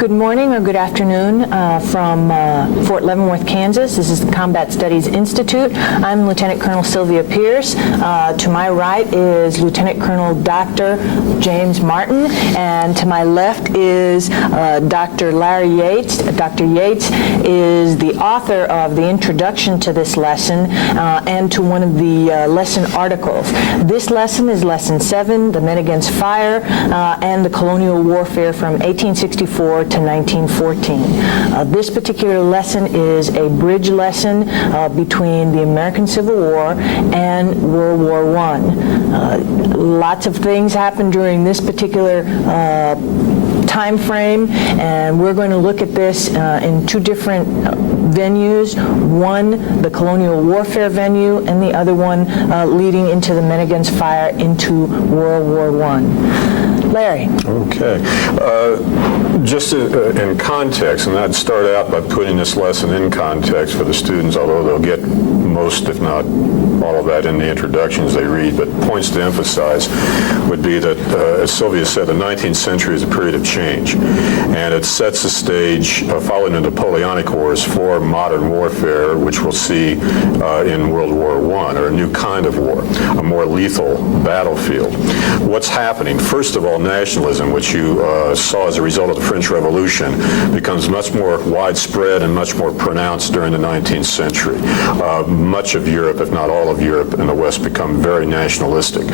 Good morning or good afternoon from Fort Leavenworth, Kansas. This is the Combat Studies Institute. I'm Lieutenant Colonel Sylvia Pierce. To my right is Lieutenant Colonel Dr. James Martin, and to my left is Dr. Larry Yates. Dr. Yates is the author of the introduction to this lesson and to one of the lesson articles. This lesson is Lesson 7, The Men Against Fire, and the Colonial Warfare from 1864 to 1914. This particular lesson is a bridge lesson between the American Civil War and World War I. Lots of things happened during this particular time frame, and we're going to look at this in two different venues. One, the Colonial Warfare venue, and the other one leading into the Men Against Fire into World War I. Larry. Okay. Just in context, and I'd start out by putting this lesson in context for the students, although they'll get most, if not all of that in the introductions they read, but points to emphasize would be that, as Sylvia said, the 19th century is a period of change, and it sets the stage following the Napoleonic Wars for modern warfare, which we'll see in World War I, or a new kind of war, a more lethal battlefield. What's happening? First of all, nationalism, which you saw as a result of the French Revolution, becomes much more widespread and much more pronounced during the 19th century. Much of Europe, if not all of Europe and the West, become very nationalistic.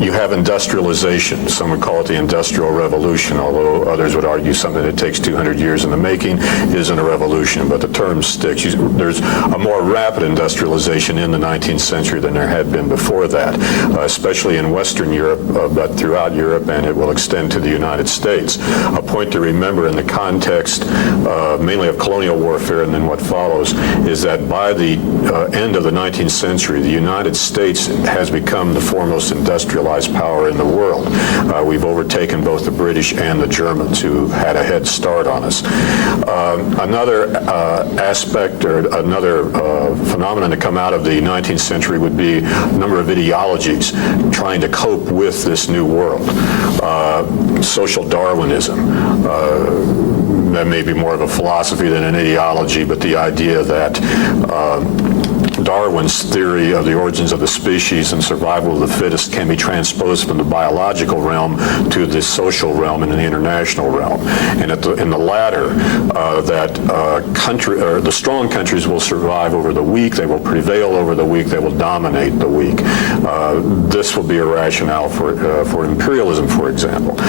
You have industrialization. Some would call it the Industrial Revolution, although others would argue something that takes 200 years in the making isn't a revolution, but the term sticks. There's a more rapid industrialization in the 19th century than there had been before that, especially in Western Europe, but throughout Europe, and it will extend to the United States. A point to remember in the context mainly of colonial warfare and then what follows is that by the end of the 19th century, the United States has become the foremost industrialized power in the world. We've overtaken both the British and the Germans, who had a head start on us. Another aspect or another phenomenon to come out of the 19th century would be a number of ideologies trying to cope with this new world. Social Darwinism, that may be more of a philosophy than an ideology, but the idea that Darwin's theory of the origins of the species and survival of the fittest can be transposed from the biological realm to the social realm and the international realm. And in the latter, the strong countries will survive over the weak, they will prevail over the weak, they will dominate the weak. This will be a rationale for imperialism, for example.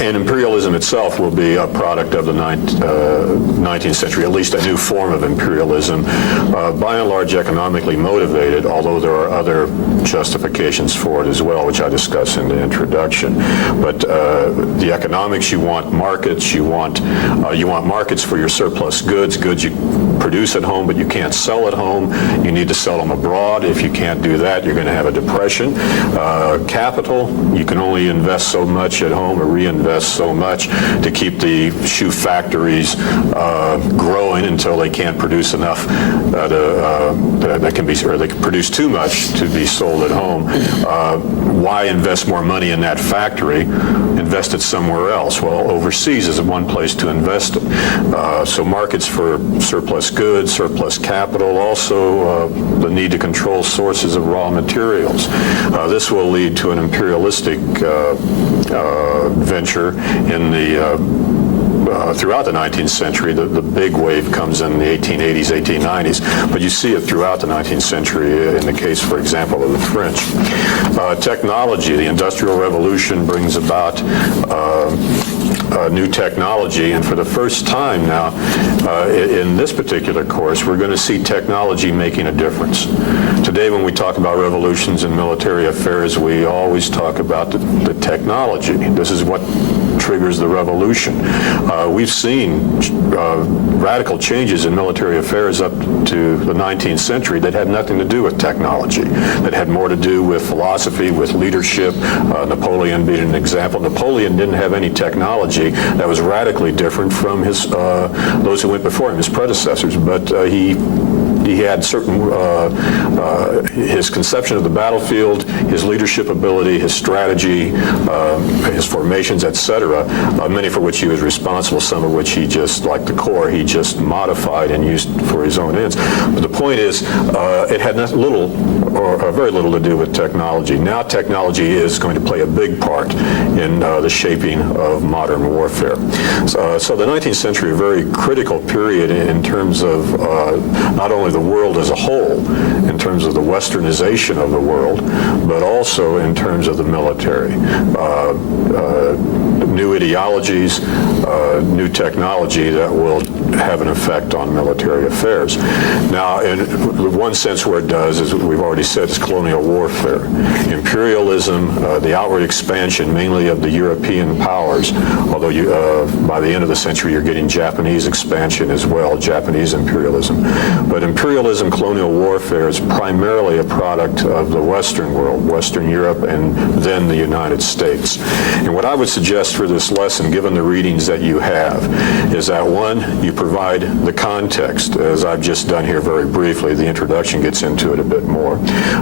And imperialism itself will be a product of the 19th century, at least a new form of imperialism, by and large economically motivated, although there are other justifications for it as well, which I discuss in the introduction. But the economics, you want markets, you want markets for your surplus goods you produce at home but you can't sell at home. You need to sell them abroad. If you can't do that, you're going to have a depression. Capital, you can only invest so much at home or reinvest so much to keep the shoe factories growing until they can't produce enough that can be, or they can produce too much to be sold at home. Why invest more money in that factory? Invest it somewhere else. Well, overseas is one place to invest it. So markets for surplus goods, surplus capital, also the need to control sources of raw materials. This will lead to an imperialistic venture in the throughout the 19th century. The big wave comes in the 1880s, 1890s, but you see it throughout the 19th century in the case, for example, of the French. Technology, the Industrial Revolution brings about new technology, and for the first time now in this particular course, we're going to see technology making a difference. Today, when we talk about revolutions in military affairs, we always talk about the technology. This is what triggers the revolution. We've seen radical changes in military affairs up to the 19th century that had nothing to do with technology, that had more to do with philosophy, with leadership. Napoleon being an example. Napoleon didn't have any technology that was radically different from those who went before him, his predecessors, but he He had certain, his conception of the battlefield, his leadership ability, his strategy, his formations, etc., many for which he was responsible, some of which he just, like the Corps, he just modified and used for his own ends. But the point is, it had little or very little to do with technology. Now technology is going to play a big part in the shaping of modern warfare. So the 19th century, a very critical period in terms of not only the world as a whole, in terms of the westernization of the world, but also in terms of the military. New ideologies, new technology that will have an effect on military affairs. Now, in one sense where it does, as we've already said, is colonial warfare. Imperialism, the outward expansion mainly of the European powers, although by the end of the century you're getting Japanese expansion as well, Japanese imperialism. But imperialism, colonial warfare is primarily a product of the Western world, Western Europe, and then the United States. And what I would suggest for this lesson, given the readings that you have, is that one, you provide the context, as I've just done here very briefly. The introduction gets into it a bit more,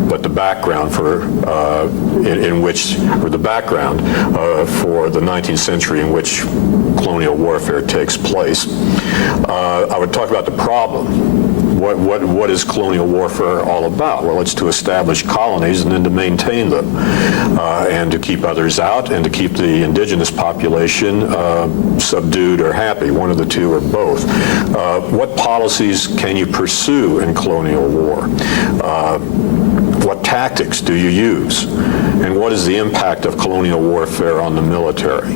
but the background for the background for the 19th century in which colonial warfare takes place. I would talk about the problem. What is colonial warfare all about? Well, it's to establish colonies and then to maintain them, and to keep others out, and to keep the indigenous population subdued or happy, one of the two or both. What policies can you pursue in colonial war? What tactics do you use? And what is the impact of colonial warfare on the military?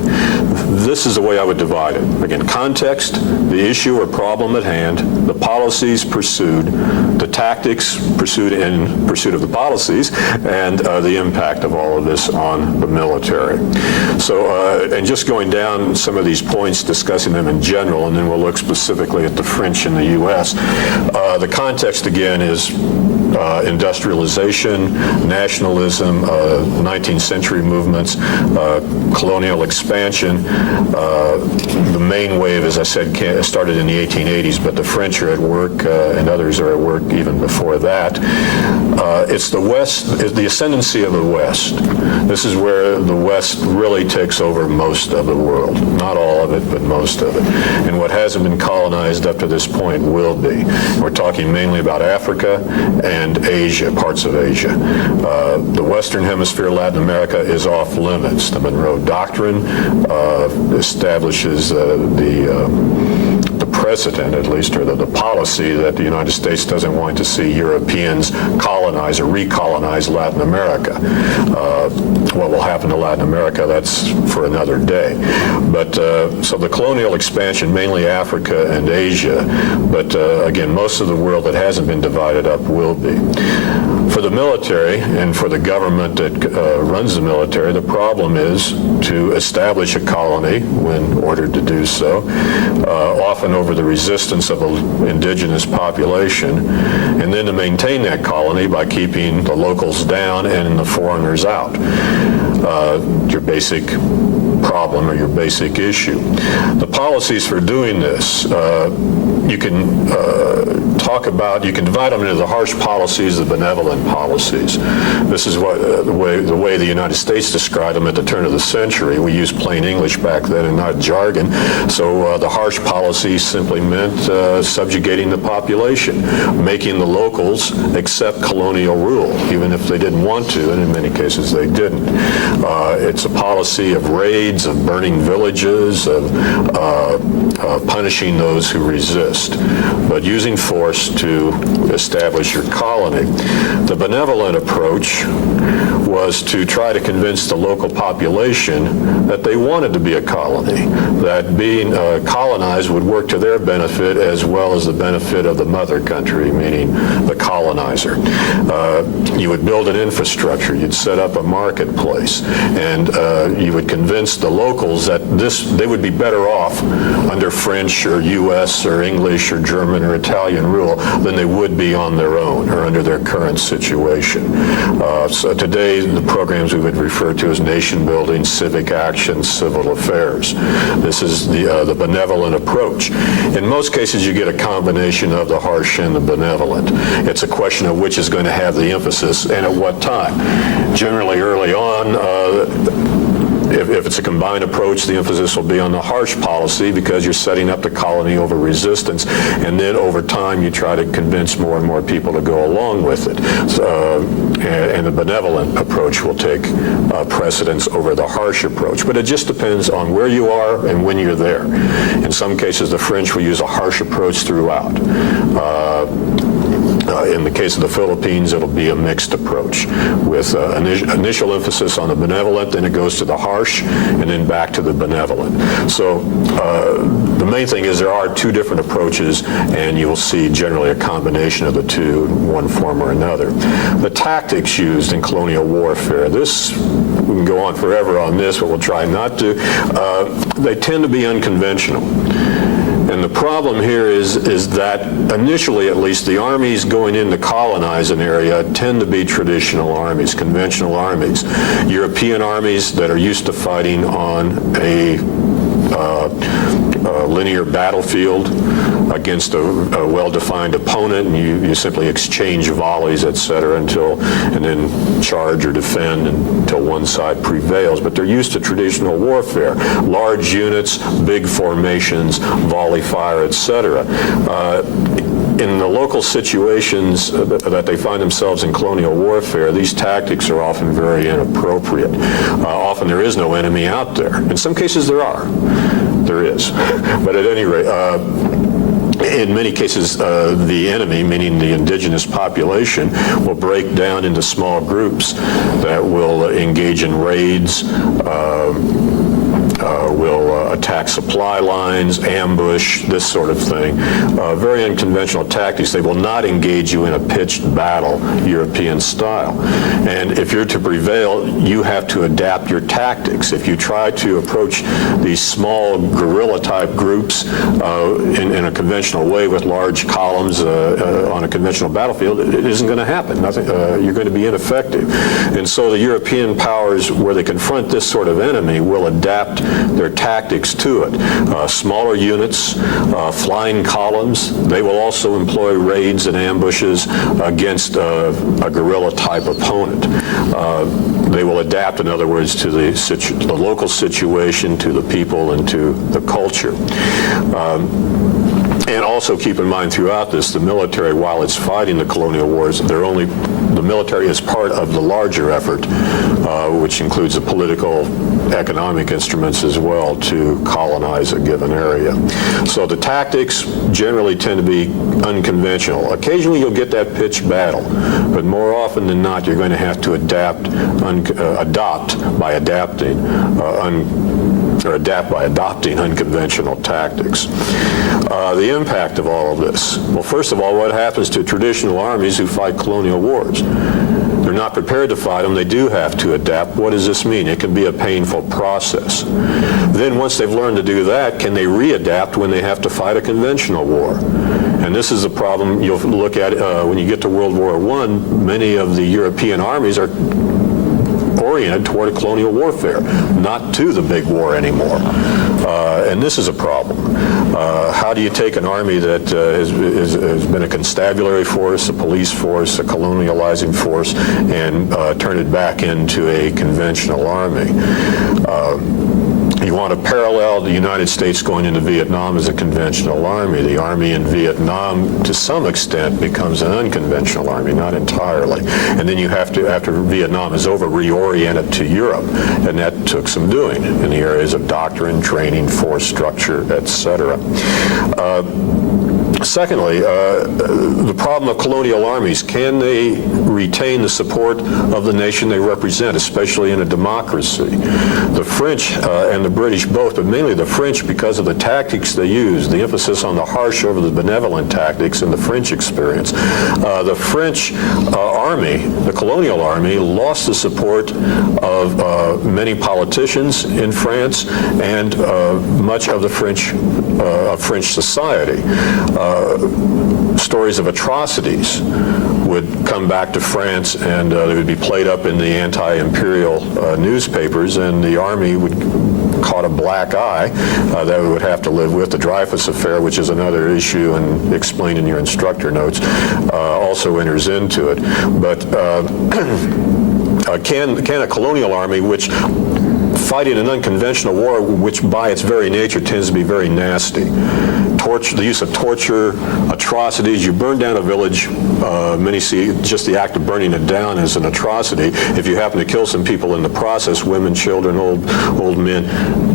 This is the way I would divide it. Again, context, the issue or problem at hand, the policies pursued, the tactics pursued in pursuit of the policies, and the impact of all of this on the military. So, and just going down some of these points, discussing them in general, and then we'll look specifically at the French in the U.S. The context, again, is industrialization, nationalism, 19th century movements, colonial expansion. The main wave, as I said, started in the 1880s, but the French are at work and others are at work even before that. It's the West, the ascendancy of the West. This is where the West really takes over most of the world. Not all of it, but most of it. And what hasn't been colonized up to this point will be. We're talking mainly about Africa and Asia, parts of Asia. The Western Hemisphere, Latin America, is off limits. The Monroe Doctrine establishes the precedent, at least, or the policy that the United States doesn't want to see Europeans colonize or recolonize Latin America. What will happen to Latin America, that's for another day. But so the colonial expansion, mainly Africa and Asia, but again, most of the world that hasn't been divided up will be. For the military and for the government that runs the military, the problem is to establish a colony when ordered to do so, often over the resistance of the indigenous population, and then to maintain that colony by keeping the locals down and the foreigners out. Your basic problem or your basic issue. The policies for doing this, you can talk about, you can divide them into the harsh policies, the benevolent policies. This is what the way the United States described them at the turn of the century. We used plain English back then and not jargon. So the harsh policies simply meant subjugating the population, making the locals accept colonial rule, even if they didn't want to, and in many cases they didn't. It's a policy of raids, of burning villages, of punishing those who resist, but using force to establish your colony. The benevolent approach was to try to convince the local population that they wanted to be a colony, that being colonized would work to their benefit as well as the benefit of the mother country, meaning the colonizer. You would build an infrastructure, you'd set up a marketplace, and you would convince the locals that they would be better off under French or U.S. or English or German or Italian rule than they would be on their own or under their current situation. So today's the programs we would refer to as nation building, civic action, civil affairs. This is the benevolent approach. In most cases, you get a combination of the harsh and the benevolent. It's a question of which is going to have the emphasis and at what time. Generally, early on, if it's a combined approach, the emphasis will be on the harsh policy because you're setting up the colony over resistance, and then over time you try to convince more and more people to go along with it. And the benevolent approach will take precedence over the harsh approach. But it just depends on where you are and when you're there. In some cases, the French will use a harsh approach throughout. In the case of the Philippines, it'll be a mixed approach with initial emphasis on the benevolent, then it goes to the harsh, and then back to the benevolent. So the main thing is there are two different approaches, and you will see generally a combination of the two in one form or another. The tactics used in colonial warfare, this, we can go on forever on this, but we'll try not to. They tend to be unconventional. And the problem here is that initially, at least, the armies going in to colonize an area tend to be traditional armies, conventional armies. European armies that are used to fighting on a linear battlefield against a well-defined opponent, and you simply exchange volleys, etc., and then charge or defend until one side prevails. But they're used to traditional warfare, large units, big formations, volley fire, etc. In the local situations that they find themselves in colonial warfare, these tactics are often very inappropriate. Often there is no enemy out there. In some cases there are. There is. But at any rate, in many cases, the enemy, meaning the indigenous population, will break down into small groups that will engage in raids, will attack supply lines, ambush, this sort of thing. Very unconventional tactics. They will not engage you in a pitched battle, European style. And if you're to prevail, you have to adapt your tactics. If you try to approach these small guerrilla-type groups in a conventional way with large columns on a conventional battlefield, it isn't going to happen. You're going to be ineffective. And so the European powers, where they confront this sort of enemy, will adapt their tactics to it. Smaller units, flying columns. They will also employ raids and ambushes against a guerrilla-type opponent. They will adapt, in other words, to the local situation, to the people, and to the culture. And also keep in mind throughout this, the military, while it's fighting the colonial wars, the military is part of the larger effort, which includes the political, economic instruments as well to colonize a given area. So the tactics generally tend to be unconventional. Occasionally you'll get that pitched battle, but more often than not you're going to have to adapt by adopting unconventional tactics. The impact of all of this. Well, first of all, what happens to traditional armies who fight colonial wars? They're not prepared to fight them. They do have to adapt. What does this mean? It can be a painful process. Then once they've learned to do that, can they readapt when they have to fight a conventional war? And this is the problem you'll look at when you get to World War I. Many of the European armies are oriented toward a colonial warfare, not to the big war anymore. And this is a problem. How do you take an army that has been a constabulary force, a police force, a colonializing force, and turn it back into a conventional army? You want to parallel the United States going into Vietnam as a conventional army. The army in Vietnam, to some extent, becomes an unconventional army, not entirely. And then you have to, after Vietnam is over, reorient it to Europe. And that took some doing in the areas of doctrine, training, force structure, etc. Secondly, the problem of colonial armies, can they retain the support of the nation they represent, especially in a democracy? The French and the British both, but mainly the French because of the tactics they use, the emphasis on the harsh over the benevolent tactics in the French experience. The French army, the colonial army, lost the support of many politicians in France and much of the French society. Stories of atrocities would come back to France, and they would be played up in the anti-imperial newspapers, and the Army would caught a black eye that we would have to live with. The Dreyfus Affair, which is another issue and explained in your instructor notes, also enters into it. But can a colonial army, which fighting an unconventional war, which by its very nature tends to be very nasty, the use of torture, atrocities. You burn down a village, many see just the act of burning it down as an atrocity. If you happen to kill some people in the process, women, children, old men,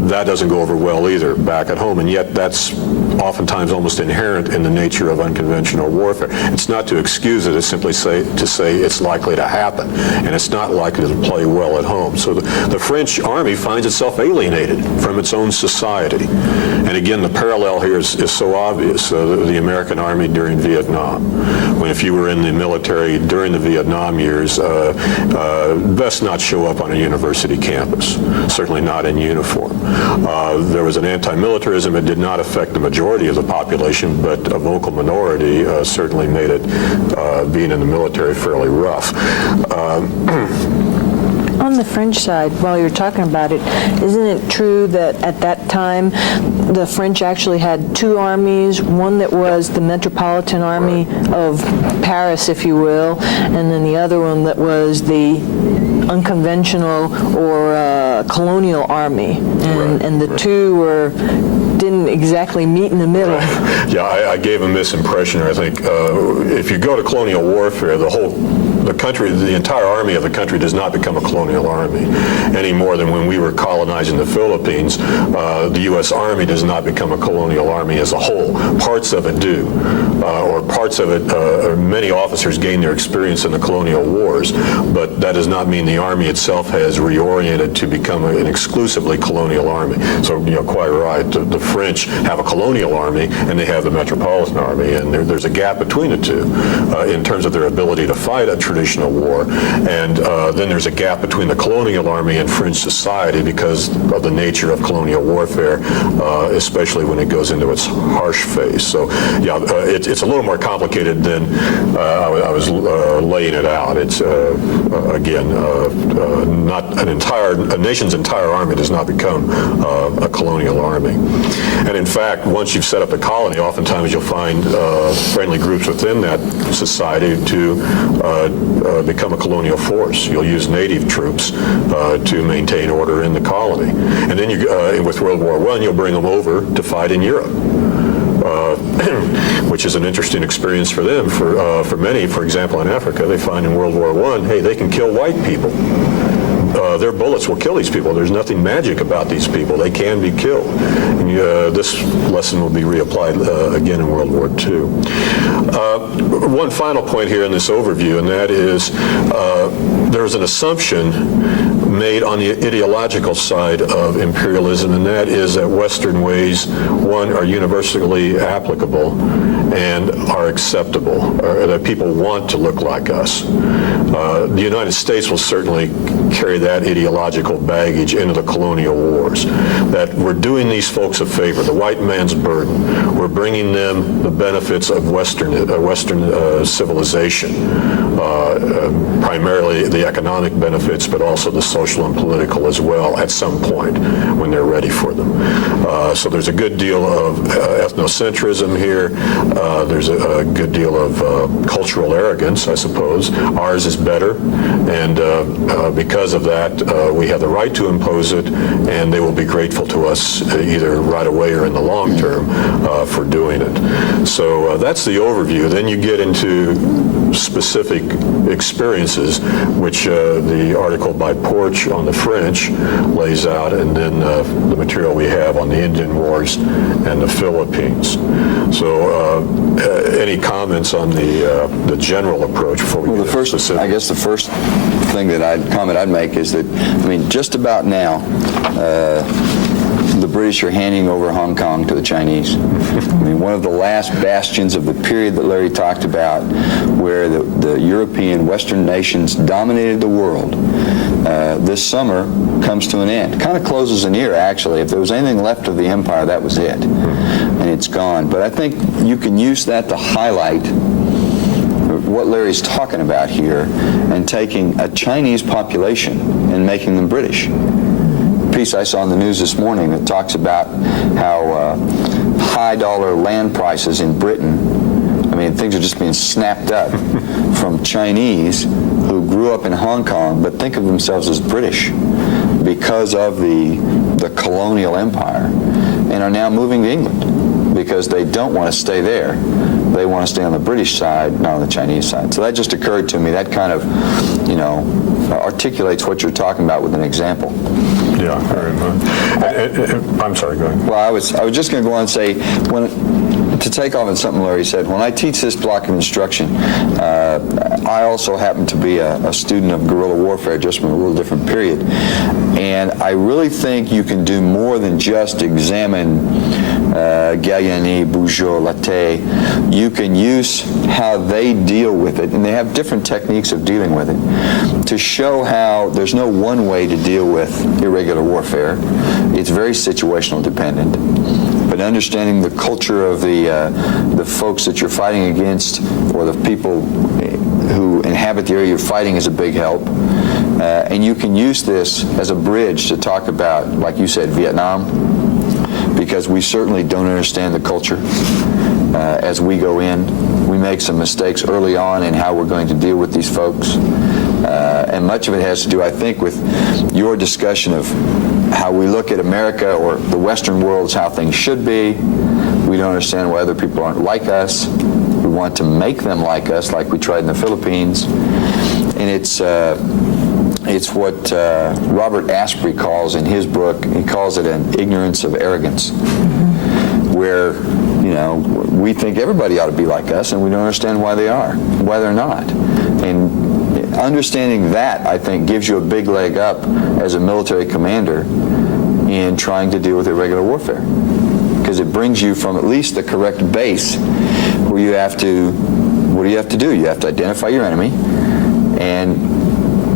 that doesn't go over well either back at home, and yet that's oftentimes almost inherent in the nature of unconventional warfare. It's not to excuse it, it's simply to say it's likely to happen, and it's not likely to play well at home. So the French army finds itself alienated from its own society. And again, the parallel here is so obvious, the American army during Vietnam. When if you were in the military during the Vietnam years, best not show up on a university campus, certainly not in uniform. There was an anti-militarism. It did not affect the majority of the population, but a vocal minority certainly made it, being in the military, fairly rough. On the French side, while you're talking about it, isn't it true that at that time the French actually had two armies, one that was the Metropolitan Army of Paris, if you will, and then the other one that was the unconventional or colonial army, and the two didn't exactly meet in the middle. Yeah, I gave a misimpression, I think. If you go to colonial warfare, the entire army of the country does not become a colonial army any more than when we were colonizing the Philippines. The U.S. Army does not become a colonial army as a whole. Parts of it do, or parts of it, many officers gain their experience in the colonial wars, but that does not mean the army itself has reoriented to become an exclusively colonial army. So, quite right, the French have a colonial army and they have the Metropolitan Army, and there's a gap between the two in terms of their ability to fight a traditional war, and then there's a gap between the colonial army and French society because of the nature of colonial warfare, especially when it goes into its harsh phase. So, yeah, it's a little more complicated than I was laying it out. It's again not a nation's entire army does not become a colonial army. And in fact, once you've set up a colony, oftentimes you'll find friendly groups within that society to become a colonial force. You'll use native troops to maintain order in the colony. And then with World War I, you'll bring them over to fight in Europe. Which is an interesting experience for them. For many, for example, in Africa, they find in World War I, hey, they can kill white people. Their bullets will kill these people. There's nothing magic about these people. They can be killed. And this lesson will be reapplied again in World War II. One final point here in this overview, and that is there's an assumption made on the ideological side of imperialism, and that is that Western ways, one, are universally applicable and are acceptable, or that people want to look like us. The United States will certainly carry that ideological baggage into the colonial wars, that we're doing these folks a favor, the white man's burden. We're bringing them the benefits of Western civilization, primarily the economic benefits, but also the social and political as well at some point when they're ready for them. So there's a good deal of ethnocentrism here. There's a good deal of cultural arrogance, I suppose. Ours is better, and because of that, we have the right to impose it, and they will be grateful to us either right away or in the long term for doing it. So that's the overview. Then you get into specific experiences, which the article by Porch on the French lays out, and then the material we have on the Indian Wars and the Philippines. So any comments on the general approach before we get into specifics? I guess the first comment I'd make is that, just about now, the British are handing over Hong Kong to the Chinese. One of the last bastions of the period that Larry talked about, where the European Western nations dominated the world, this summer comes to an end. Kind of closes an era, actually. If there was anything left of the empire, that was it. And it's gone. But I think you can use that to highlight what Larry's talking about here and taking a Chinese population and making them British. A piece I saw in the news this morning that talks about how high dollar land prices in Britain, I mean, things are just being snapped up from Chinese who grew up in Hong Kong but think of themselves as British because of the colonial empire, and are now moving to England because they don't want to stay there. They want to stay on the British side, not on the Chinese side. So that just occurred to me. That kind of, articulates what you're talking about with an example. Yeah, very much. I'm sorry, go ahead. Well, I was just going to go on and say, to take off on something Larry said, when I teach this block of instruction, I also happen to be a student of guerrilla warfare, just from a little different period. And I really think you can do more than just examine Gallieni, Bugeaud, Latte. You can use how they deal with it, and they have different techniques of dealing with it, to show how there's no one way to deal with irregular warfare. It's very situational dependent. But understanding the culture of the folks that you're fighting against, or the people who inhabit the area you're fighting, is a big help. And you can use this as a bridge to talk about, like you said, Vietnam, because we certainly don't understand the culture as we go in. We make some mistakes early on in how we're going to deal with these folks. And much of it has to do, I think, with your discussion of how we look at America or the Western world as how things should be. We don't understand why other people aren't like us. We want to make them like us, like we tried in the Philippines. And it's what Robert Asprey calls in his book, he calls it an ignorance of arrogance, where, we think everybody ought to be like us, and we don't understand why they are, why they're not. And understanding that, I think, gives you a big leg up as a military commander in trying to deal with irregular warfare, because it brings you from at least the correct base where you have to, what do you have to do? You have to identify your enemy and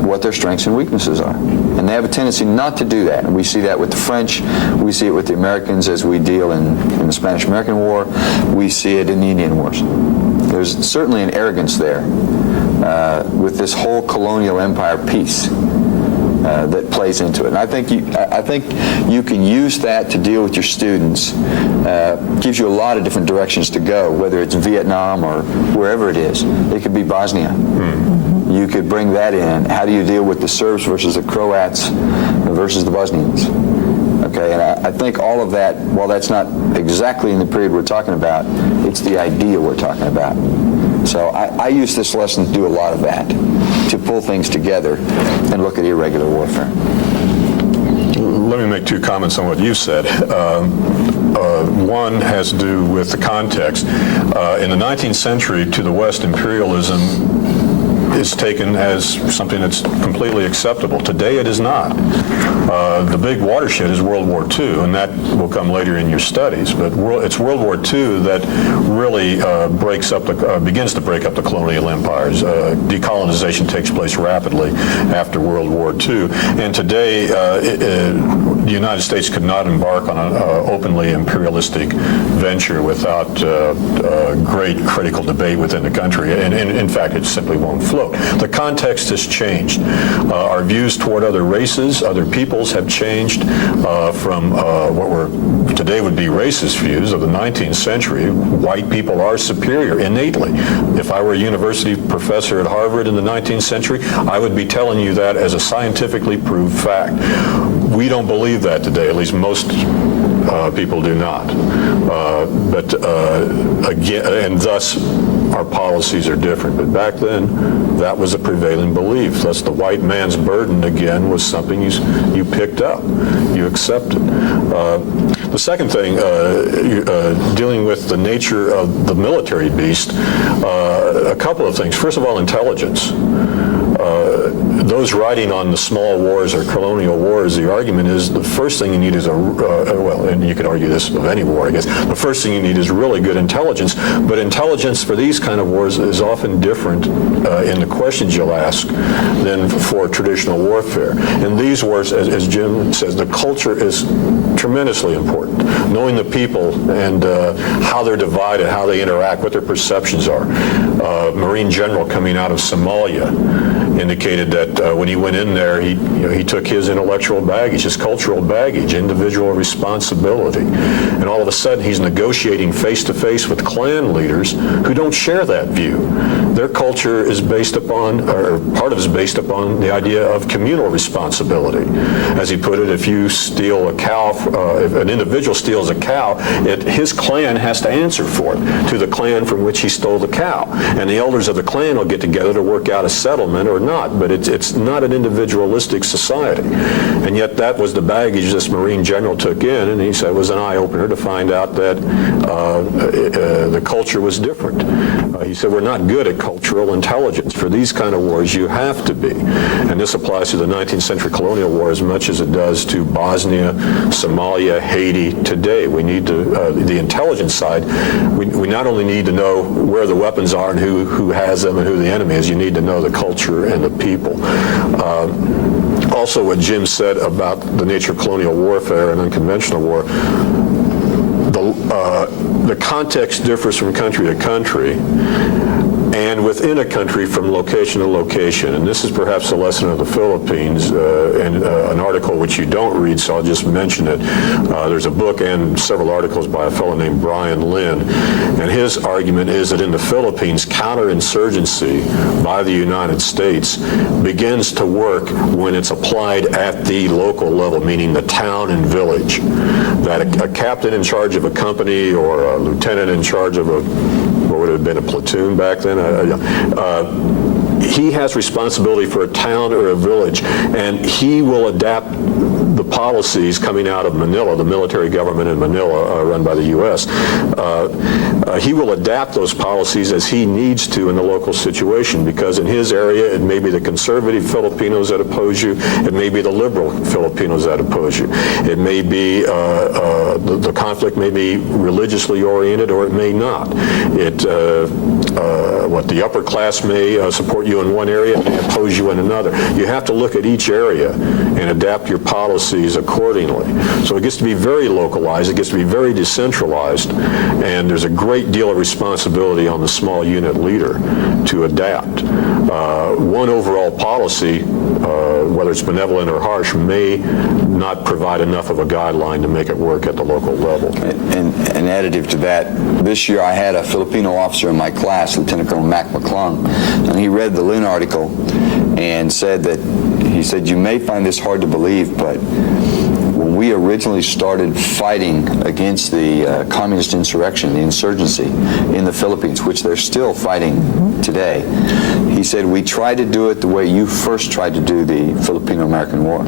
what their strengths and weaknesses are. And they have a tendency not to do that. And we see that with the French. We see it with the Americans as we deal in the Spanish-American War. We see it in the Indian Wars. There's certainly an arrogance there with this whole colonial empire piece that plays into it. And I think you can use that to deal with your students. Gives you a lot of different directions to go, whether it's Vietnam or wherever it is. It could be Bosnia. You could bring that in. How do you deal with the Serbs versus the Croats versus the Bosnians? Okay, and I think all of that, while that's not exactly in the period we're talking about, it's the idea we're talking about. So I use this lesson to do a lot of that, to pull things together and look at irregular warfare. Let me make two comments on what you said. One has to do with the context. In the 19th century, to the West, imperialism is taken as something that's completely acceptable. Today it is not. The big watershed is World War II, and that will come later in your studies, but it's World War II that really begins to break up the colonial empires. Decolonization takes place rapidly after World War II, and today the United States could not embark on an openly imperialistic venture without great critical debate within the country, and in fact it simply won't float. The context has changed. Our views toward other races, other peoples have changed from what today would be racist views of the 19th century. White people are superior innately. If I were a university professor at Harvard in the 19th century, I would be telling you that as a scientifically proved fact. We don't believe that today, at least most people do not. But again, and thus our policies are different. But back then, that was a prevailing belief. Thus, the white man's burden, again, was something you picked up, you accepted. The second thing, dealing with the nature of the military beast, a couple of things. First of all, intelligence. those writing on the small wars or colonial wars, the argument is the first thing you need is well, and you could argue this of any war, I guess, the first thing you need is really good intelligence, but intelligence for these kind of wars is often different in the questions you'll ask than for traditional warfare. In these wars, as Jim says, the culture is tremendously important. Knowing the people and how they're divided, how they interact, what their perceptions are. Marine general coming out of Somalia indicated that when he went in there, he took his intellectual baggage, his cultural baggage, individual responsibility, and all of a sudden he's negotiating face-to-face with clan leaders who don't share that view. Their culture is based upon, or part of it is based upon the idea of communal responsibility. As he put it, if you steal a cow, if an individual steals a cow, his clan has to answer for it to the clan from which he stole the cow. And the elders of the clan will get together to work out a settlement or not, but it's not an individualistic society. And yet that was the baggage this Marine general took in, and he said it was an eye-opener to find out that the culture was different. He said, we're not good at cultural intelligence. For these kind of wars, you have to be. And this applies to the 19th century colonial war as much as it does to Bosnia, Somalia, Haiti today. We need to, the intelligence side, we not only need to know where the weapons are and who has them and who the enemy is, you need to know the culture and the people. Also, what Jim said about the nature of colonial warfare and unconventional war, the context differs from country to country, and within a country from location to location. And this is perhaps a lesson of the Philippines, and an article which you don't read, so I'll just mention it. There's a book and several articles by a fellow named Brian Lynn, and his argument is that in the Philippines, counterinsurgency by the United States begins to work when it's applied at the local level, meaning the town and village. That a captain in charge of a company or a lieutenant in charge of what would have been a platoon back then, he has responsibility for a town or a village, and he will adapt the policies coming out of Manila, the military government in Manila run by the U.S. He will adapt those policies as he needs to in the local situation, because in his area it may be the conservative Filipinos that oppose you, it may be the liberal Filipinos that oppose you, it may be the conflict may be religiously oriented or it may not. The upper class may support you in one area and may oppose you in another. You have to look at each area and adapt your policies accordingly. So it gets to be very localized, it gets to be very decentralized, and there's a great deal of responsibility on the small unit leader to adapt. One overall policy, whether it's benevolent or harsh, may not provide enough of a guideline to make it work at the local level. And an additive to that, this year I had a Filipino officer in my class, Lieutenant Colonel Mac McClung, and he read the Lynn article and said, you may find this hard to believe, but when we originally started fighting against the communist insurrection, the insurgency in the Philippines, which they're still fighting today, he said, we tried to do it the way you first tried to do the Filipino-American War,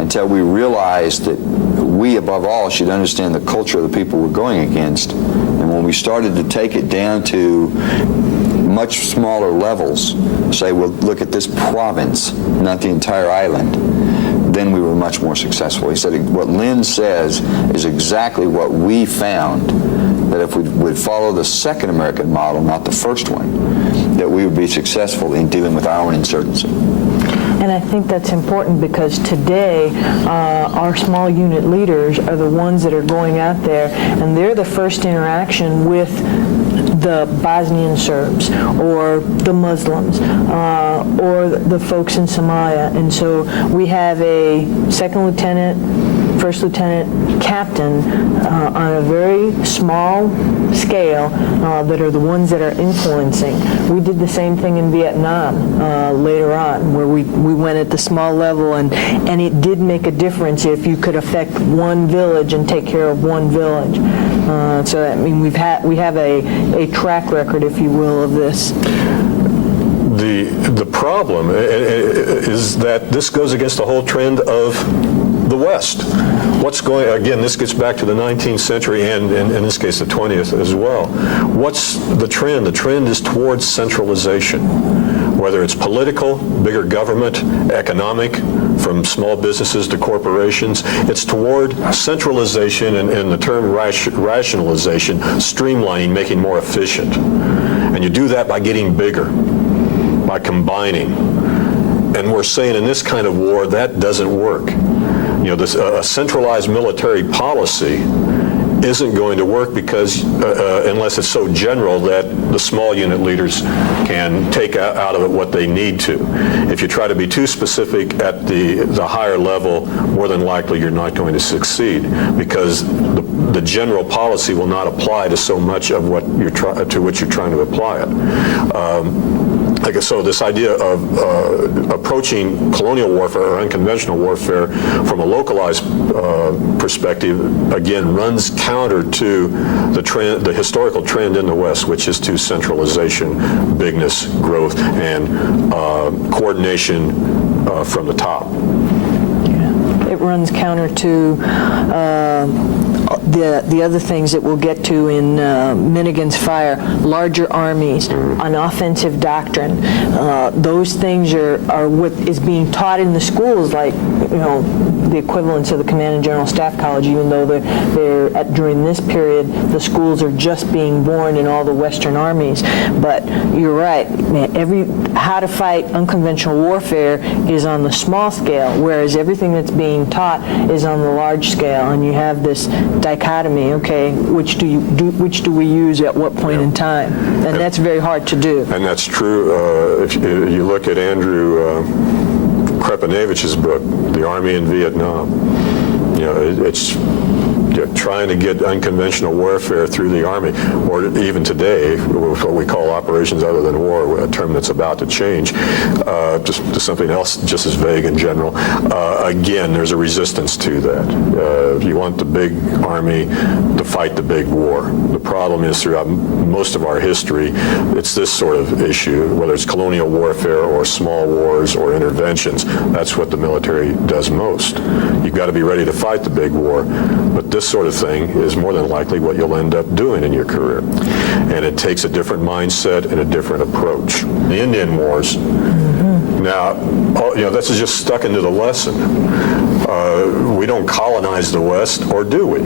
until we realized that we, above all, should understand the culture of the people we're going against. And when we started to take it down to much smaller levels, say, well, look at this province, not the entire island, then we were much more successful. He said what Lynn says is exactly what we found, that if we would follow the second American model, not the first one, that we would be successful in dealing with our own insurgency. And I think that's important because today our small unit leaders are the ones that are going out there, and they're the first interaction with the Bosnian Serbs or the Muslims or the folks in Somalia. And so we have a second lieutenant, first lieutenant, captain on a very small scale that are the ones that are influencing. We did the same thing in Vietnam later on, where we went at the small level, and it did make a difference if you could affect one village and take care of one village. So I mean, we have a track record, if you will, of this. The problem is that this goes against the whole trend of the West. What's going, again, this gets back to the 19th century and in this case the 20th as well. What's the trend? The trend is towards centralization. Whether it's political, bigger government, economic, from small businesses to corporations, it's toward centralization and the term rationalization, streamlining, making more efficient. And you do that by getting bigger, by combining. And we're saying in this kind of war, that doesn't work. You know, a centralized military policy isn't going to work because unless it's so general that the small unit leaders can take out of it what they need to. If you try to be too specific at the higher level, more than likely you're not going to succeed because the general policy will not apply to so much of what to which you're trying to apply it. So this idea of approaching colonial warfare or unconventional warfare from a localized perspective, again, runs counter to the historical trend in the West, which is to centralization, bigness, growth, and coordination from the top. It runs counter to the other things that we'll get to in Men Against Fire, larger armies, an offensive doctrine. Those things are what is being taught in the schools, like, you know, the equivalents of the Command and General Staff College, even though during this period, the schools are just being born in all the Western armies. But you're right, how to fight unconventional warfare is on the small scale, whereas everything that's being taught is on the large scale, and you have this dichotomy. Okay, which do we use at what point in time? And that's very hard to do. And that's true. If you look at Andrew Krepanevich's book, The Army in Vietnam, you know, it's trying to get unconventional warfare through the Army, or even today, what we call operations other than war, a term that's about to change, just to something else just as vague in general. Again, there's a resistance to that. You want the big army to fight the big war. The problem is throughout most of our history, it's this sort of issue, whether it's colonial warfare or small wars or interventions. That's what the military does most. You've got to be ready to fight the big war, but this sort of thing is more than likely what you'll end up doing in your career. And it takes a different mindset and a different approach. The Indian Wars, now, you know, this is just stuck into the lesson. We don't colonize the West, or do we?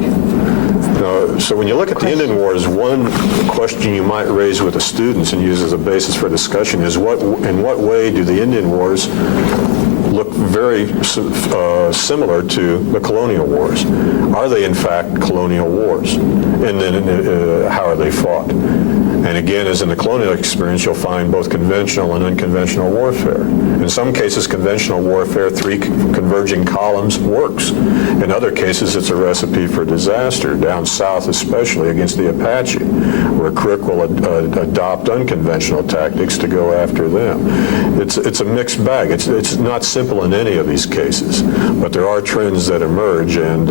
So when you look at the Indian Wars, one question you might raise with the students and use as a basis for discussion is in what way do the Indian Wars look very similar to the colonial wars? Are they in fact colonial wars? And then how are they fought? And again, as in the colonial experience, you'll find both conventional and unconventional warfare. In some cases, conventional warfare, 3 converging columns, works. In other cases, it's a recipe for disaster, down south especially against the Apache, where Crook will adopt unconventional tactics to go after them. It's a mixed bag. It's not simple in any of these cases, but there are trends that emerge, and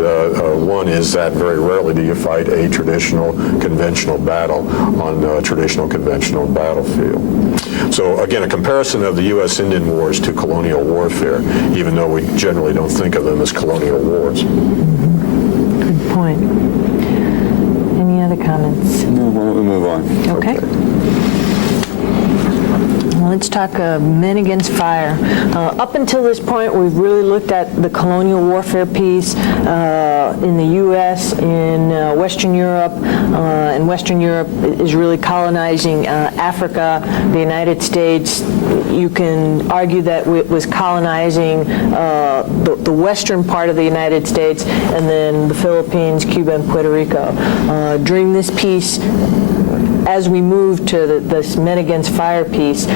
one is that very rarely do you fight a traditional conventional battle on a traditional conventional battlefield. So again, a comparison of the U.S. Indian Wars to colonial warfare, even though we generally don't think of them as colonial wars. Good point. Any other comments? No, why don't we move on? Okay. Let's talk Men Against Fire. Up until this point, we've really looked at the colonial warfare piece in the U.S., in Western Europe, and Western Europe is really colonizing Africa. The United States, you can argue that it was colonizing the western part of the United States, and then the Philippines, Cuba, and Puerto Rico. During this piece, as we move to this Men Against Fire piece,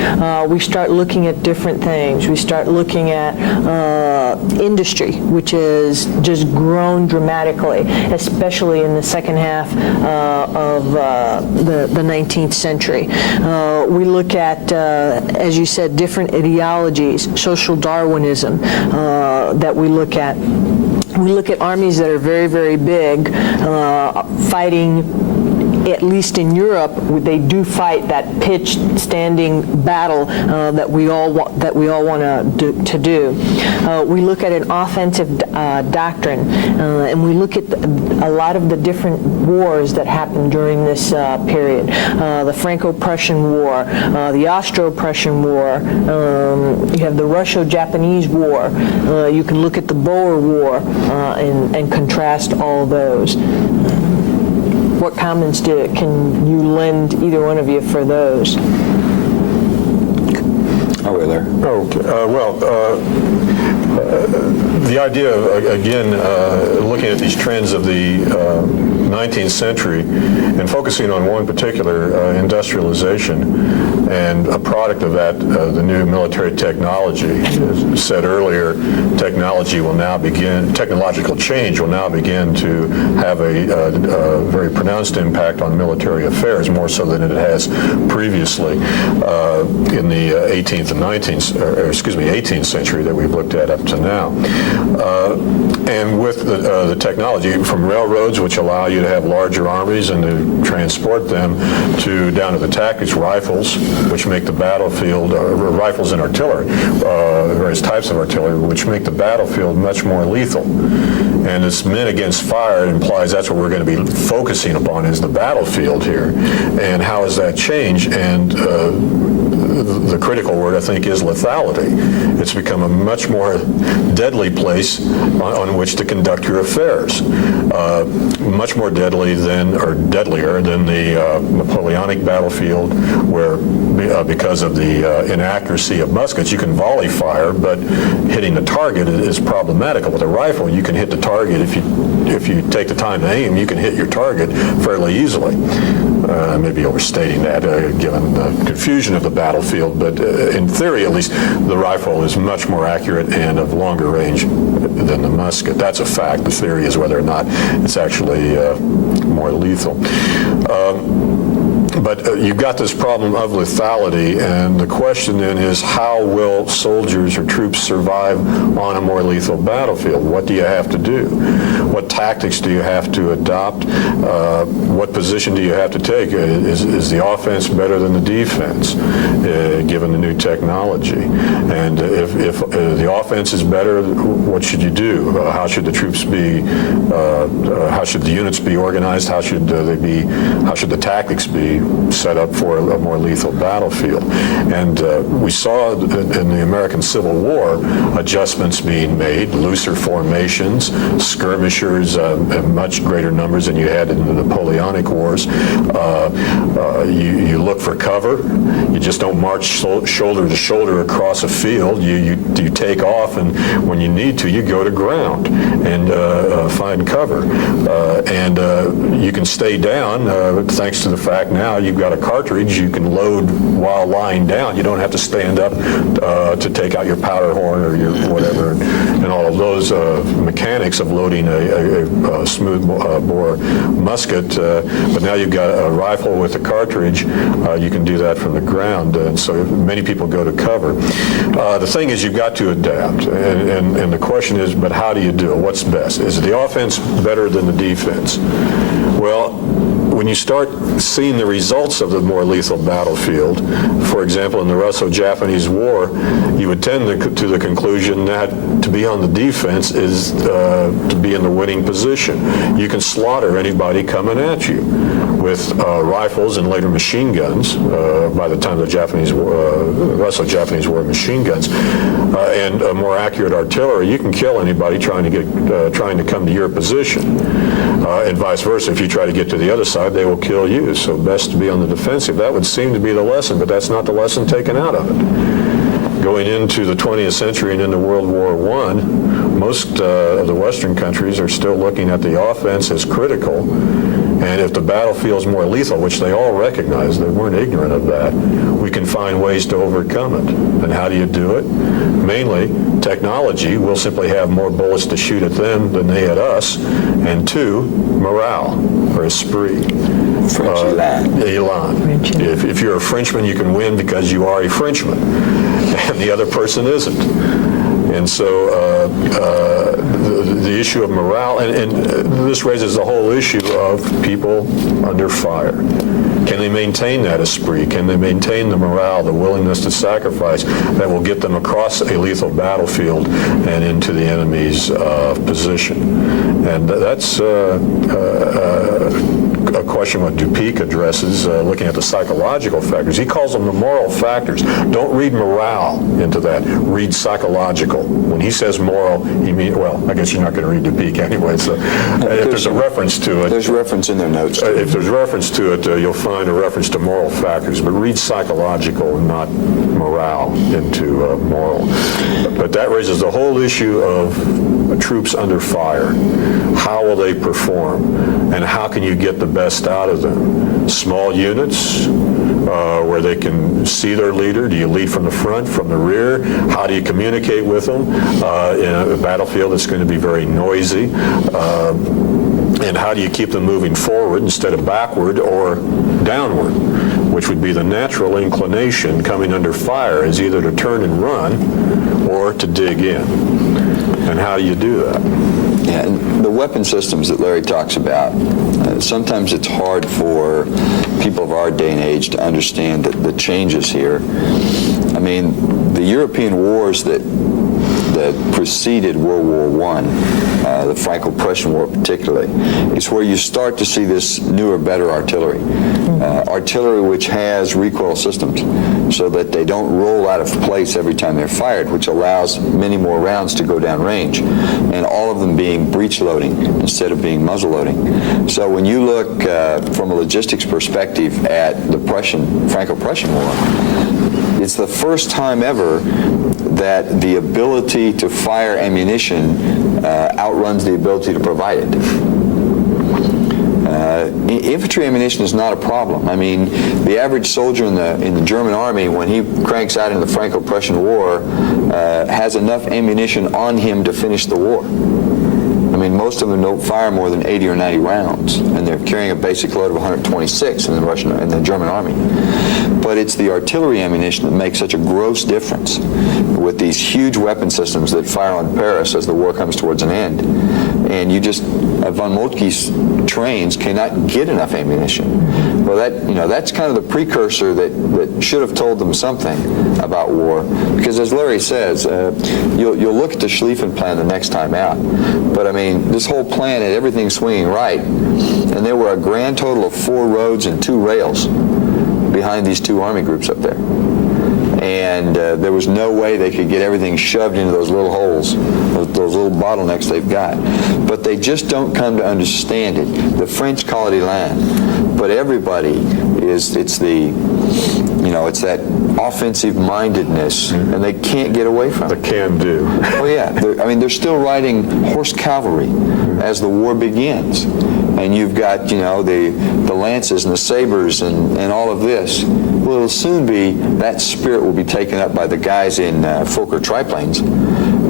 we start looking at different things. We start looking at industry, which has just grown dramatically, especially in the second half of the 19th century. We look at, as you said, different ideologies, social Darwinism that we look at. We look at armies that are very, very big, fighting at least in Europe, they do fight that pitched standing battle that we all want to do. We look at an offensive doctrine, and we look at a lot of the different wars that happened during this period. The Franco-Prussian War, the Austro-Prussian War, you have the Russo-Japanese War. You can look at the Boer War and contrast all those. What comments can you lend, either one of you, for those? Oh, well, there. The idea of, again, looking at these trends of the 19th century and focusing on one particular industrialization and a product of that, the new military technology. As said earlier, technological change will now begin to have a very pronounced impact on military affairs, more so than it has previously in the 18th and 18th century that we've looked at up to now. And with the technology from railroads, which allow you to have larger armies and to transport them, down to the tactics, rifles, which make the battlefield, rifles and artillery, various types of artillery, which make the battlefield much more lethal. And this men against fire implies that's what we're going to be focusing upon, is the battlefield here. And how has that changed? And the critical word, I think, is lethality. It's become a much more deadly place on which to conduct your affairs. Much more deadlier than the Napoleonic battlefield, where because of the inaccuracy of muskets, you can volley fire, but hitting the target is problematical. With a rifle, you can hit the target. If you take the time to aim, you can hit your target fairly easily. Maybe overstating that, given the confusion of the battlefield, but in theory, at least, the rifle is much more accurate and of longer range than the musket. That's a fact. The theory is whether or not it's actually more lethal. But you've got this problem of lethality, and the question then is, how will soldiers or troops survive on a more lethal battlefield? What do you have to do? What tactics do you have to adopt? What position do you have to take? Is the offense better than the defense, given the new technology? And if the offense is better, what should you do? How should the troops be? How should the units be organized? How should the tactics be set up for a more lethal battlefield? And we saw in the American Civil War adjustments being made, looser formations, skirmishers in much greater numbers than you had in the Napoleonic Wars. You look for cover. You just don't march shoulder to shoulder across a field. You take off, and when you need to, you go to ground and find cover. And you can stay down thanks to the fact now you've got a cartridge you can load while lying down. You don't have to stand up to take out your powder horn or your whatever, and all of those mechanics of loading a smooth bore musket. But now you've got a rifle with a cartridge. You can do that from the ground, and so many people go to cover. The thing is, you've got to adapt, and the question is, but how do you do it? What's best? Is the offense better than the defense? Well, when you start seeing the results of the more lethal battlefield, for example, in the Russo-Japanese War, you would tend to the conclusion that to be on the defense is to be in the winning position. You can slaughter anybody coming at you with rifles and later machine guns. By the time the Russo-Japanese War, machine guns and more accurate artillery, you can kill anybody trying to come to your position. And vice versa. If you try to get to the other side, they will kill you. So best to be on the defensive. That would seem to be the lesson, but that's not the lesson taken out of it. Going into the 20th century and into World War I, most of the Western countries are still looking at the offense as critical. And if the battlefield is more lethal, which they all recognize, they weren't ignorant of that, we can find ways to overcome it. And how do you do it? Mainly, technology. We'll simply have more bullets to shoot at them than they at us. And two, morale, or esprit. French Elan. If you're a Frenchman, you can win because you are a Frenchman, and the other person isn't. And so the issue of morale, and this raises the whole issue of people under fire. Can they maintain that esprit? Can they maintain the morale, the willingness to sacrifice that will get them across a lethal battlefield and into the enemy's position? And that's a question what Dupeak addresses, looking at the psychological factors. He calls them the moral factors. Don't read morale into that. Read psychological. When he says moral, he means, well, I guess you're not going to read Dupeak anyway, so if there's a reference to it. There's reference in their notes. If there's reference to it, you'll find a reference to moral factors, but read psychological and not morale into moral. But that raises the whole issue of troops under fire. How will they perform? And how can you get the best out of them? Small units where they can see their leader? Do you lead from the front, from the rear? How do you communicate with them in a battlefield that's going to be very noisy? And how do you keep them moving forward instead of backward or downward, which would be the natural inclination coming under fire, is either to turn and run or to dig in. And how do you do that? Yeah, and the weapon systems that Larry talks about, sometimes it's hard for people of our day and age to understand the changes here. I mean, the European wars that preceded World War I, the Franco-Prussian War particularly, is where you start to see this newer, better artillery. Artillery which has recoil systems so that they don't roll out of place every time they're fired, which allows many more rounds to go down range, and all of them being breech loading instead of being muzzle loading. So when you look from a logistics perspective at the Franco-Prussian War, it's the first time ever that the ability to fire ammunition outruns the ability to provide it. Infantry ammunition is not a problem. I mean, the average soldier in the German army, when he cranks out in the Franco-Prussian War, has enough ammunition on him to finish the war. I mean, most of them don't fire more than 80 or 90 rounds, and they're carrying a basic load of 126 in the German army. But it's the artillery ammunition that makes such a gross difference with these huge weapon systems that fire on Paris as the war comes towards an end. And you just, von Moltke's trains cannot get enough ammunition. Well, that's kind of the precursor that should have told them something about war. Because as Larry says, you'll look at the Schlieffen plan the next time out. But I mean, this whole plan had everything swinging right, and there were a grand total of 4 roads and 2 rails behind these 2 army groups up there. And there was no way they could get everything shoved into those little holes, those little bottlenecks they've got. But they just don't come to understand it. The French call it elan, but everybody it's that offensive mindedness, and they can't get away from it. The can do. Oh yeah, they're still riding horse cavalry as the war begins. And you've got, the lances and the sabers and all of this. Well, it'll soon be, that spirit will be taken up by the guys in Fokker triplanes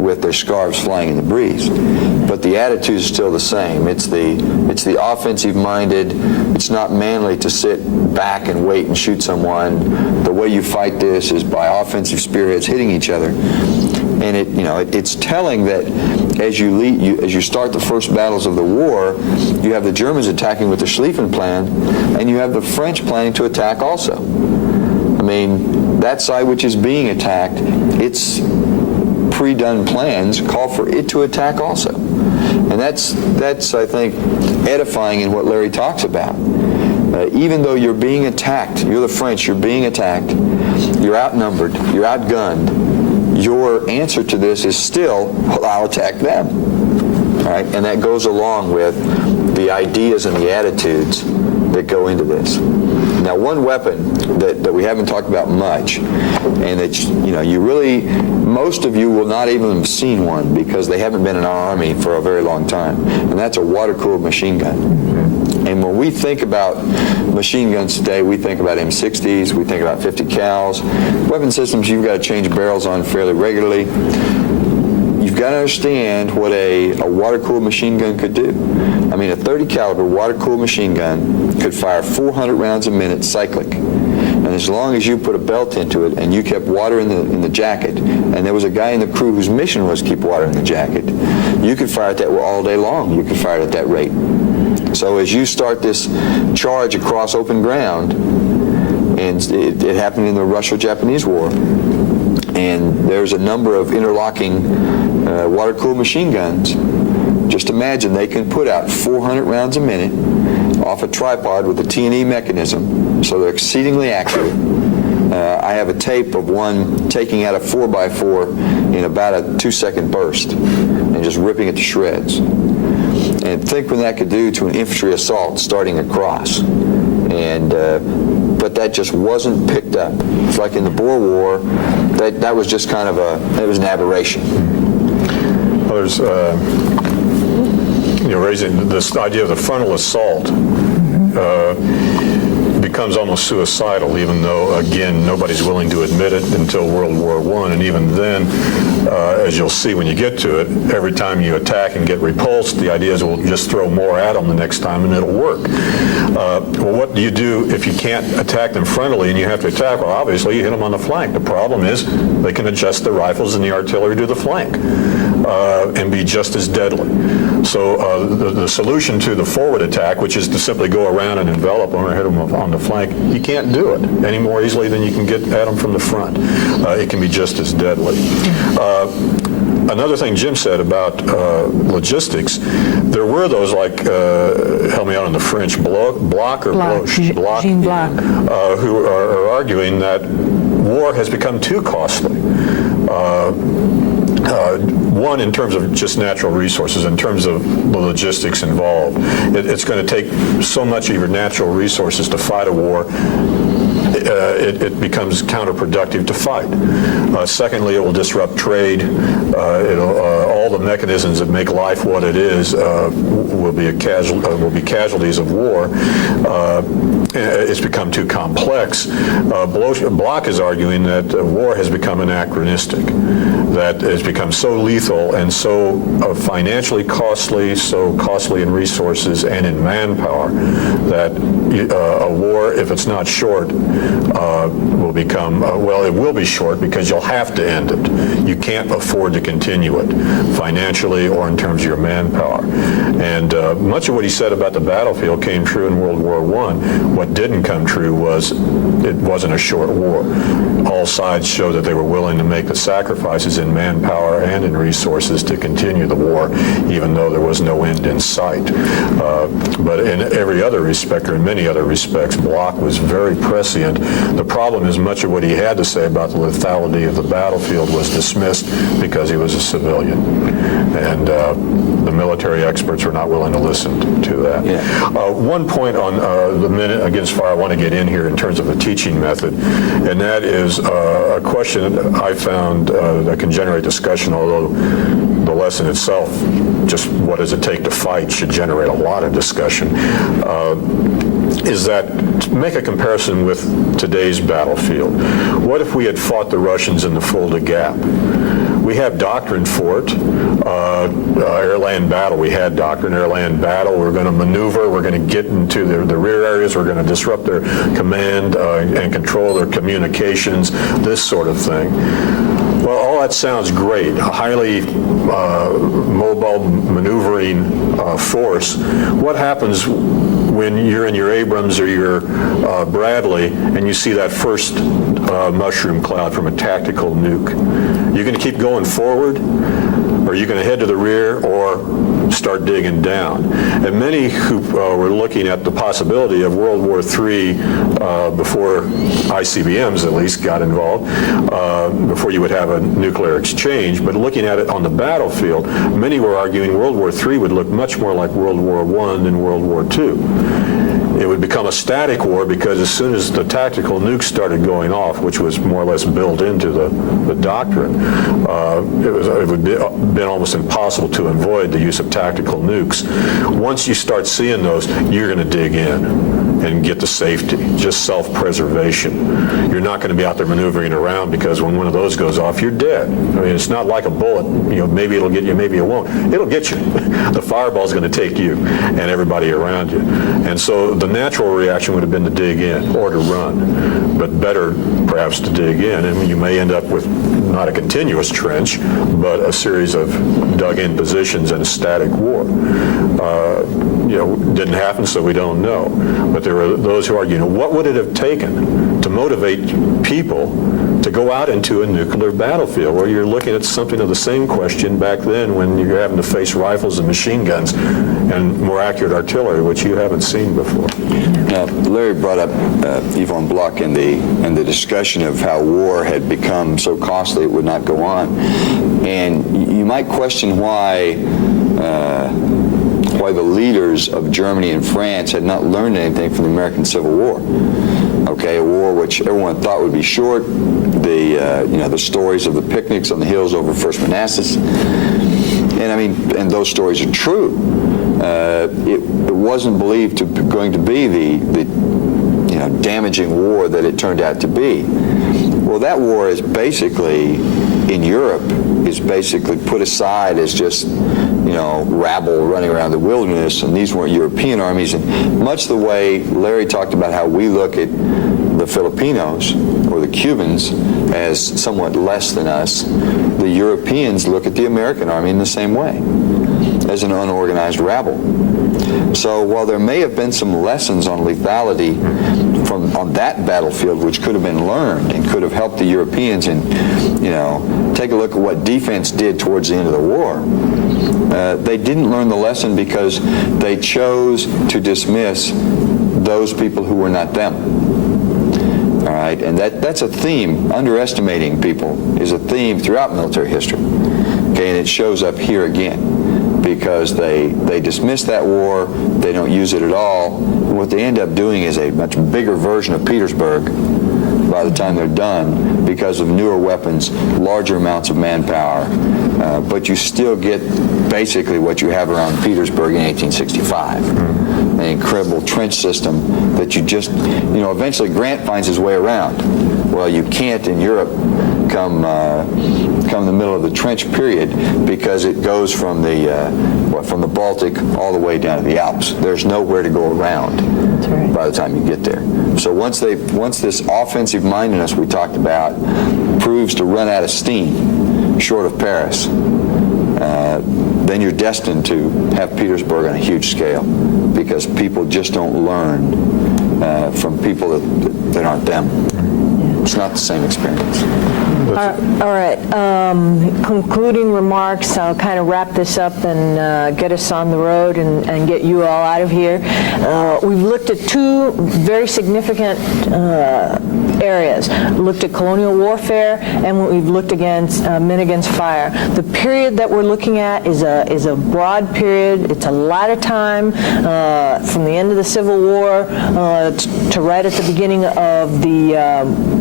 with their scarves flying in the breeze. But the attitude is still the same. It's the offensive-minded. It's not manly to sit back and wait and shoot someone. The way you fight this is by offensive spirits hitting each other. And it's telling that as you start the first battles of the war, you have the Germans attacking with the Schlieffen plan, and you have the French planning to attack also. I mean, that side which is being attacked, its pre-done plans call for it to attack also. And that's I think, edifying in what Larry talks about. Even though you're being attacked, you're the French, you're being attacked, you're outnumbered, you're outgunned, your answer to this is still, well, I'll attack them. All right? And that goes along with the ideas and the attitudes that go into this. Now, one weapon that we haven't talked about much, and that most of you will not even have seen one because they haven't been in our Army for a very long time, and that's a water-cooled machine gun. And when we think about machine guns today, we think about M60s, we think about 50 cals. Weapon systems you've got to change barrels on fairly regularly. You've got to understand what a water-cooled machine gun could do. I mean, a 30 caliber water-cooled machine gun could fire 400 rounds a minute cyclic. And as long as you put a belt into it and you kept water in the jacket, and there was a guy in the crew whose mission was to keep water in the jacket, you could fire at that all day long. You could fire it at that rate. So as you start this charge across open ground, and it happened in the Russo-Japanese War, and there's a number of interlocking water-cooled machine guns. Just imagine they can put out 400 rounds a minute off a tripod with a T&E mechanism, so they're exceedingly accurate. I have a tape of one taking out a 4x4 in about a 2-second burst and just ripping it to shreds. And think what that could do to an infantry assault starting across. And but that just wasn't picked up. It's like in the Boer War, that was just kind of it was an aberration. Well, there's, raising this idea of the frontal assault becomes almost suicidal, even though, again, nobody's willing to admit it until World War I. And even then, as you'll see when you get to it, every time you attack and get repulsed, the idea is we'll just throw more at them the next time and it'll work. Well, what do you do if you can't attack them frontally and you have to attack? Well, obviously, you hit them on the flank. The problem is they can adjust the rifles and the artillery to the flank and be just as deadly. So the solution to the forward attack, which is to simply go around and envelop them or hit them on the flank, you can't do it any more easily than you can get at them from the front. It can be just as deadly. Another thing Jim said about logistics, there were those like, help me out on the French, Bloch or Bloch, Jean Bloch, who are arguing that war has become too costly. One, in terms of just natural resources, in terms of the logistics involved. It's going to take so much of your natural resources to fight a war, it becomes counterproductive to fight. Secondly, it will disrupt trade. All the mechanisms that make life what it is will be casualties of war. It's become too complex. Bloch is arguing that war has become anachronistic, that it's become so lethal and so financially costly, so costly in resources and in manpower, that a war, if it's not short, will become, it will be short because you'll have to end it. You can't afford to continue it financially or in terms of your manpower. And much of what he said about the battlefield came true in World War I. What didn't come true was it wasn't a short war. All sides showed that they were willing to make the sacrifices in manpower and in resources to continue the war, even though there was no end in sight. But in every other respect, or in many other respects, Bloch was very prescient. The problem is much of what he had to say about the lethality of the battlefield was dismissed because he was a civilian. And the military experts were not willing to listen to that. Yeah. One point on the minute against fire I want to get in here in terms of the teaching method, and that is a question that I found that can generate discussion, although the lesson itself, just what does it take to fight, should generate a lot of discussion, is that to make a comparison with today's battlefield. What if we had fought the Russians in the Fulda Gap? We have doctrine for it. Air-land battle, we had doctrine. Air-land battle, we're going to maneuver, we're going to get into the rear areas, we're going to disrupt their command and control their communications, this sort of thing. Well, all that sounds great. A highly mobile maneuvering force. What happens when you're in your Abrams or your Bradley and you see that first mushroom cloud from a tactical nuke? You're going to keep going forward, or you're going to head to the rear or start digging down. And many who were looking at the possibility of World War III before ICBMs at least got involved, before you would have a nuclear exchange, but looking at it on the battlefield, many were arguing World War III would look much more like World War I than World War II. It would become a static war because as soon as the tactical nukes started going off, which was more or less built into the doctrine, it would been almost impossible to avoid the use of tactical nukes. Once you start seeing those, you're going to dig in. and get to safety, just self-preservation. You're not going to be out there maneuvering around, because when one of those goes off, you're dead. I mean, it's not like a bullet. Maybe it'll get you, maybe it won't. It'll get you. The fireball's going to take you and everybody around you. And so the natural reaction would have been to dig in or to run, but better perhaps to dig in. And you may end up with not a continuous trench, but a series of dug-in positions in a static war. Didn't happen, so we don't know. But there are those who argue, what would it have taken to motivate people to go out into a nuclear battlefield, where you're looking at something of the same question back then, when you're having to face rifles and machine guns and more accurate artillery, which you haven't seen before. Now, Larry brought up Yvonne Bloch and the discussion of how war had become so costly it would not go on. And you might question why the leaders of Germany and France had not learned anything from the American Civil War. Okay, a war which everyone thought would be short. The stories of the picnics on the hills over First Manassas, and those stories are true. It wasn't believed going to be the damaging war that it turned out to be. Well, that war is basically, in Europe, is basically put aside as just rabble running around the wilderness, and these weren't European armies. And much the way Larry talked about how we look at the Filipinos or the Cubans as somewhat less than us, the Europeans look at the American army in the same way, as an unorganized rabble. So while there may have been some lessons on lethality on that battlefield which could have been learned and could have helped the Europeans, and take a look at what defense did towards the end of the war, they didn't learn the lesson because they chose to dismiss those people who were not them. All right, and that's a theme. Underestimating people is a theme throughout military history. Okay, and it shows up here again, because they dismiss that war, they don't use it at all. And what they end up doing is a much bigger version of Petersburg by the time they're done, because of newer weapons, larger amounts of manpower, but you still get basically what you have around Petersburg in 1865. An incredible trench system that you just, eventually Grant finds his way around. Well, you can't in Europe come the middle of the trench period, because it goes from the Baltic all the way down to the Alps. There's nowhere to go around. That's right. By the time you get there. So once this offensive mindedness we talked about proves to run out of steam, short of Paris, then you're destined to have Petersburg on a huge scale, because people just don't learn from people that aren't them. It's not the same experience. All right. Concluding remarks. I'll kind of wrap this up and get us on the road and get you all out of here. We've looked at two very significant areas. Looked at colonial warfare, and we've looked against men against fire. The period that we're looking at is a broad period. It's a lot of time from the end of the Civil War to right at the beginning of the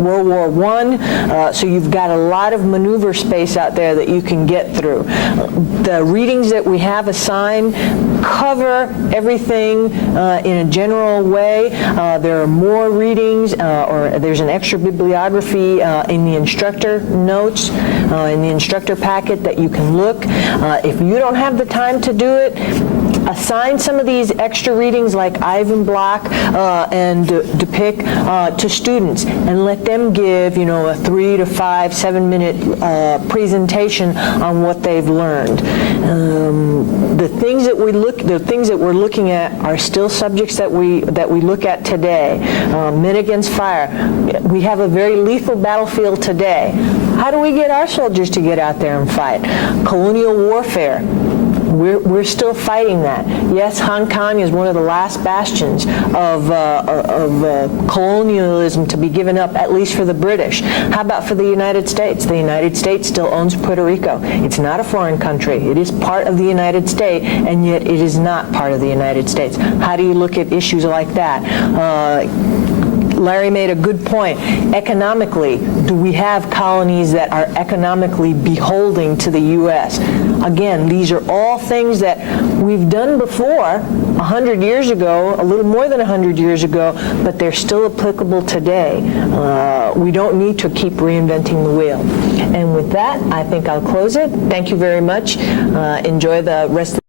World War I. So you've got a lot of maneuver space out there that you can get through. The readings that we have assigned cover everything in a general way. There are more readings, or there's an extra bibliography in the instructor notes, in the instructor packet that you can look. If you don't have the time to do it, assign some of these extra readings like Ivan Bloch and DePick to students, and let them give, a 3 to 5, 7-minute presentation on what they've learned. The things that we're looking at are still subjects that we look at today. Men against fire. We have a very lethal battlefield today. How do we get our soldiers to get out there and fight? Colonial warfare. We're still fighting that. Yes, Hong Kong is one of the last bastions of colonialism to be given up, at least for the British. How about for the United States? The United States still owns Puerto Rico. It's not a foreign country. It is part of the United States, and yet it is not part of the United States. How do you look at issues like that? Larry made a good point. Economically, do we have colonies that are economically beholden to the U.S.? Again, these are all things that we've done before 100 years ago, a little more than 100 years ago, but they're still applicable today. We don't need to keep reinventing the wheel. And with that, I think I'll close it. Thank you very much. Enjoy the rest of